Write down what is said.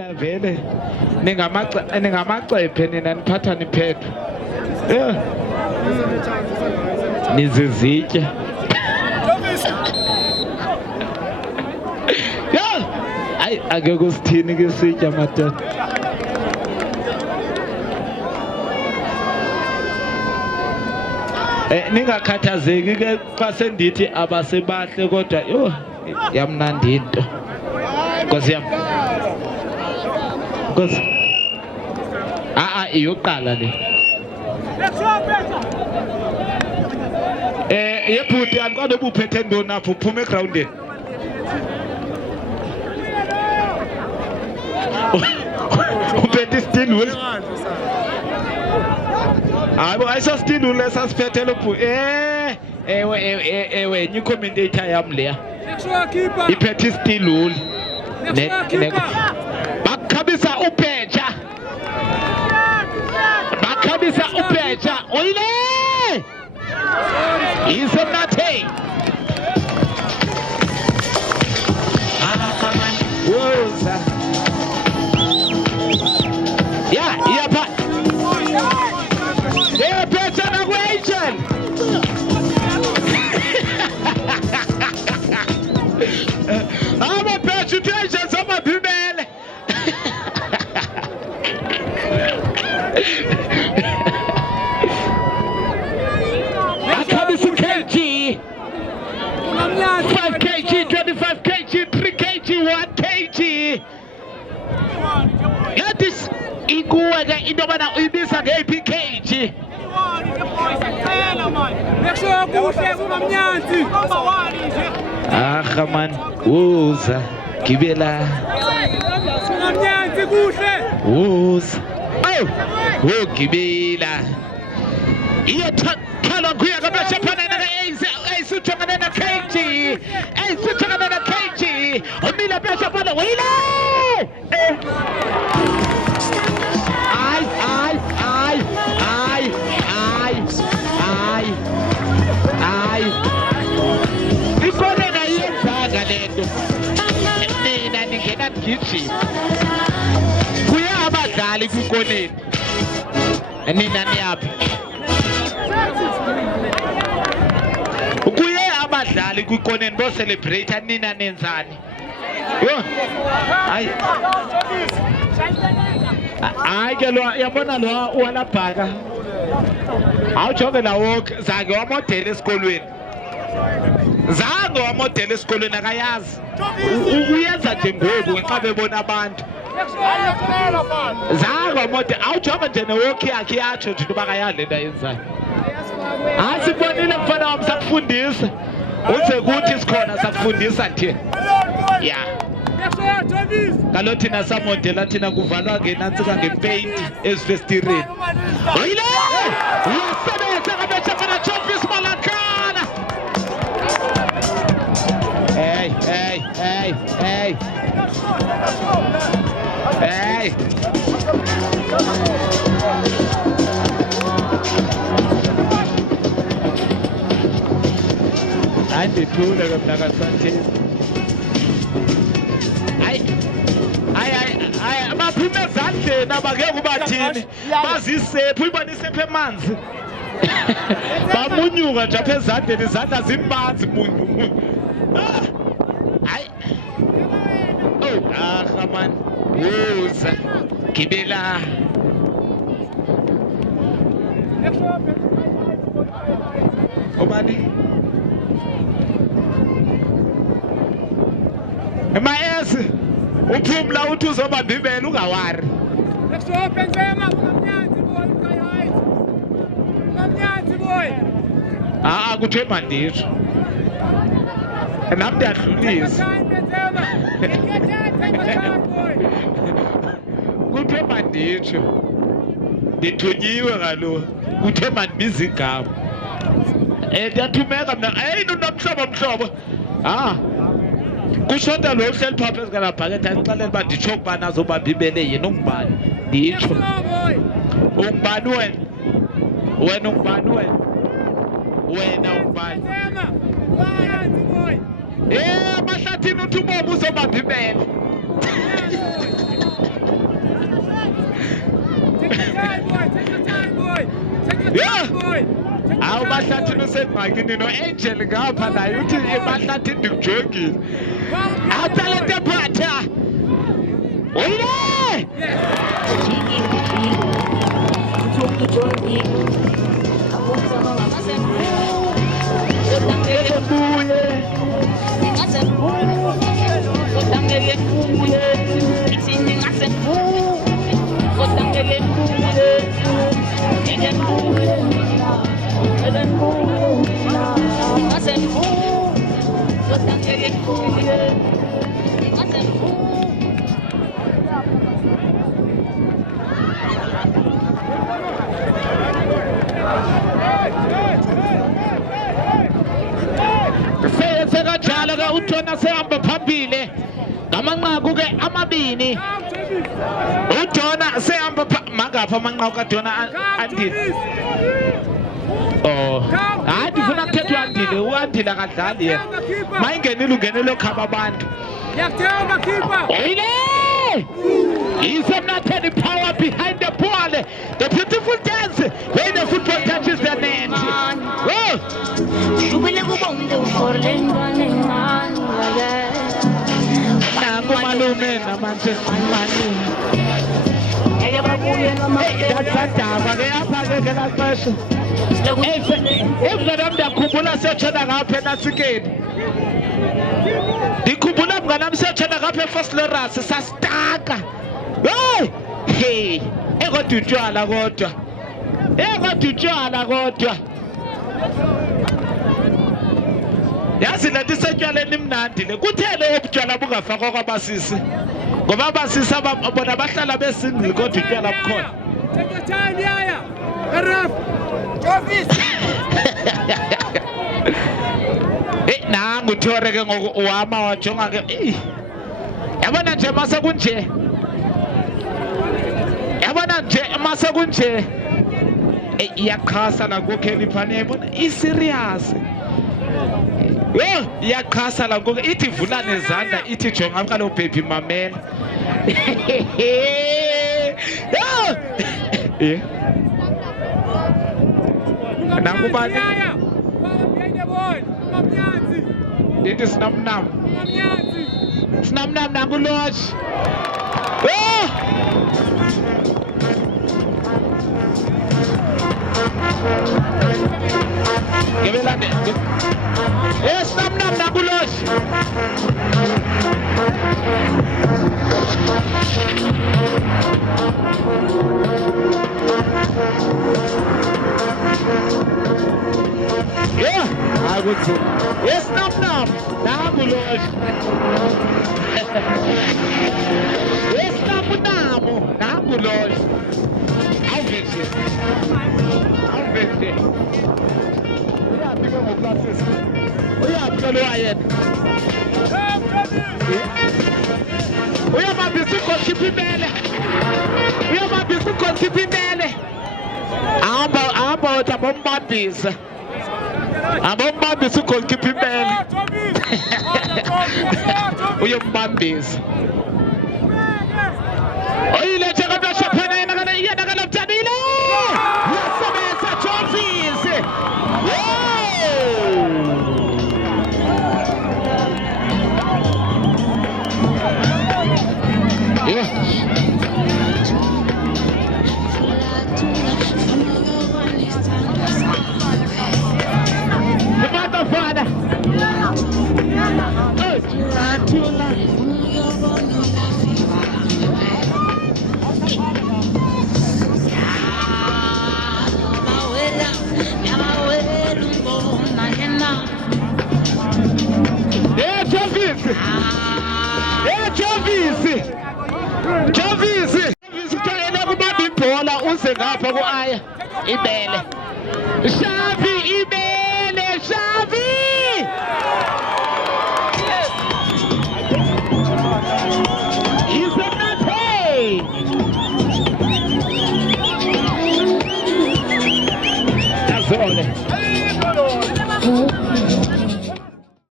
nina vele ningamacephe nina niphatha niphethe nizizitye hayi ake kusithini ke sitya madoda ningakhathazeki ke xa sendithi abasebahle kodwa yho yamnandi into Nkosi yam Nkosi iyoqala le yebhuti andiqonde ubuphethe ntoni apho uphuma egrawundini uphethe istilul hayi ayisostilul esasiphethe lobhu ewe enye icommentata yam leya iphethe istilul bakhabisa ubheja oyile isemnatheni woza iyapha ebheja nakwe-angel amabheja uthi angel zamabhimele akhabisa u-kg 5 kg 25 kg 3 kg 1 kg yathi ikuwe ke into yobana uyibisa ngeyiphi kg aha man woza gibela woza gibela iyothalwa nguye kabashaphana eyisutshongane na kg umile beshaphana wile ikoneni ayiyenzanga le nto nina ningena ndigijima kuye abadlali kwikoneni nina niyaphi kuye abadlali kwikoneni boselebreyitha nina nenzani hayi ke lo yabona lo walabhaka awujonge lawo zange wamodela esikolweni akayazi uyenza nje ngoku ngenxa bebona abantu zange wamodela awujonge nje newokhi yakhe yatsho nje into yoba akayazi le nto ayenzayo sibonile mfana wam sakufundisa uze kuthi sikhona sakufundisa thina ya kalo thina samodela thina kuvalwa ngenantsika ngepeyinti ezifestireni oyile uyasebenza kabeshafana chofis malakana hey andithule ke mna kaSanthini baphume ezandleni abangeke ubathini bazisephu uyibona isephu emanzi bamunyuka nje apha ezandleni izandla zimbanzi munyu hayi man woza gibela obani emaesi uphumla uthi uzobamba ibele ungawari kuthiwe manditsho nam ndiyadlulisa kuthiwe manditsho ndithunyiwe kaloku kuthiwe mandibiza igama ndiyathumeka mna nomhlobo kushota lo uhleli phaa phezu kalabhakethi andixelele uba nditsho ukubana azobamba ibele yena ungubani nditsho ungubani wena ungubani wena ungubani mahlathini uthi ubomi uzobamba ibele Yeah. Awu Mahlathini usengxakini no-Angel ngapha naye uthi Mahlathini ndikujongile. Awutalente phatha. Oyile! Sekanjalo ke uJona sehamba phambili ngamanqaku ke amabini. uJona sehamba mangapha amanqaku kaJona andile. Oh, hayi ndifuna kuthetha uandile, uandile akadlali yena. Mayingenile ungenele okhaba abantu. Yakuthemba keeper. Oyile! He's not any power behind the ball. The beautiful dance when the football touches the net. Oh! Malume namanje malume. Dadadaba ke apha ke ngelaxesha. Emnganam ndiyakhumbula siyatshona ngapha eNatsikeni. Ndikhumbula mnganam siyatshona ngapha eFosloras sasitaka. Hey! Kodwa utshwala kodwa. Kodwa utshwala kodwa. Yazi lento isetshwaleni imnandi le. Kuthele ubutshwala bungafakwa kwabasisi. Ngoba abasisi bona bahlala besingle kodwa utshwala bukhona. Take your time, Yaya. Ref. Jofis. Nangu Thore ke ngoku uhamba wajonga ke. Yabona nje mase kunje. Yabona nje mase kunje. Iyaqhasa la kokheli phane yabona i-serious. Iyaqhasa la ngoku ithi vula nezandla ithi jonga kaloku baby mamela. Nakubani? Ndithi sinamnam. Sinamnam nakuloji. Gebelane. Sinamnam nakuloji. I would say. Yes, nam. Namuloji. Yes, namuloji. I'll fix it. Uyombambisa